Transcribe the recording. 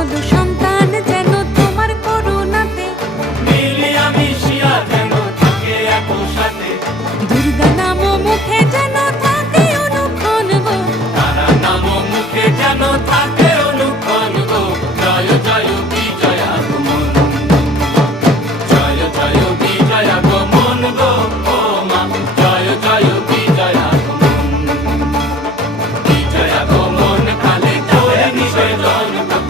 সকল সন্তান যেন তোমার করুণাতে মিলিয়া মিশিয়া যেন থাকে একসাথে। দুর্গা নাম মুখে যেন থাকে অনুক্ষণ গো, তারা নাম মুখে যেন থাকে অনুক্ষণ গো। জয় জয় বিজয় আগমন, জয় জয় বিজয় আগমন গো ও মা। জয় জয় বিজয় আগমন, বিজয় আগমন কালে তোর নিবেদন গো।